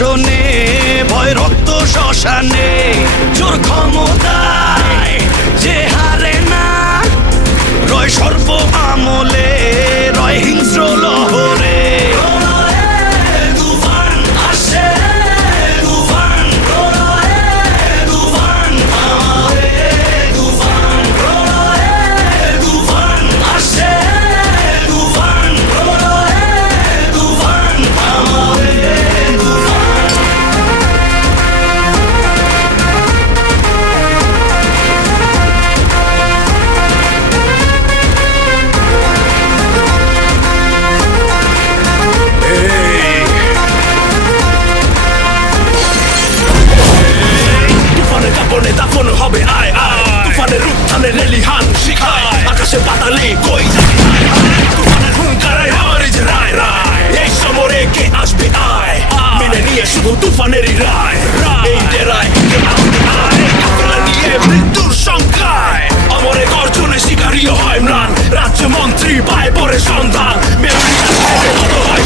শাসনে, ভয় রক্ত শ্মশানে, জোর ক্ষমতায় যে হারে না, রয় সর্ব আমলে, রয় হিংস্র লহরে। দাফন হবে আয় আয়, তুফানের উত্থানে লেলিহান শিখায়, আকাশে পাতালে কই যাবি তুফানের হুঙ্কারায় আমার যে রায় রায়, এই সমরে কে আসবে আয়, মেনে নিয়ে শুধু তুফানেরই রায়, এই ডেরায় আয় কাফেলা নিয়ে মৃত্যুর সংখ্যায়, অমরে গর্জনে শিকারীও হয় ম্লান, রাজ্য মন্ত্রী পায় পরে সন্ধান, মেমরি হয়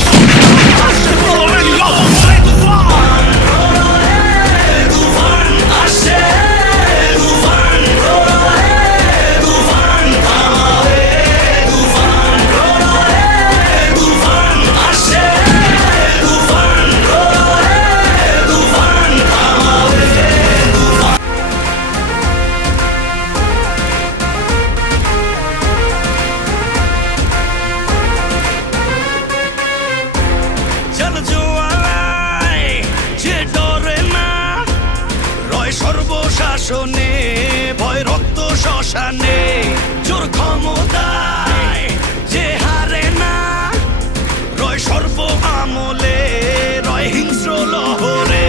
সর্বশাসনে, ভয় রক্ত শ্মশানে, জোর ক্ষমতায় যে হারে না, রয় সর্ব আমলে, রয় হিংস্র লহরে।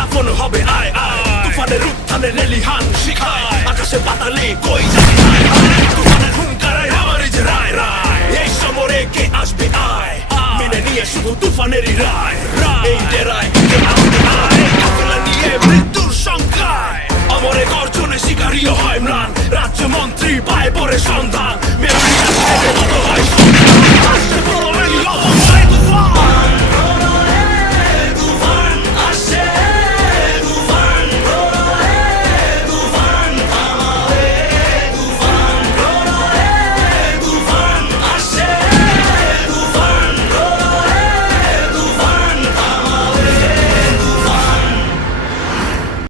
দাফন হবে আয় আয়, তুফানের উত্থানে লেলিহান শিখায়, আকাশে পাতালে কই যাবি তুফানের হুঙ্কারায় আমার যে রায় রায়, এই সমরে কে আসবে আয়, মেনে নিয়ে শুধু তুফানেরই রায়, এই ডেরায় আয় কাফেলা নিয়ে মৃত্যুর সংখ্যায়, অমরে গর্জনে শিকারীও হয় ম্লান, রাজ্য মন্ত্রী পায় পরে সন্ধান, মেমরি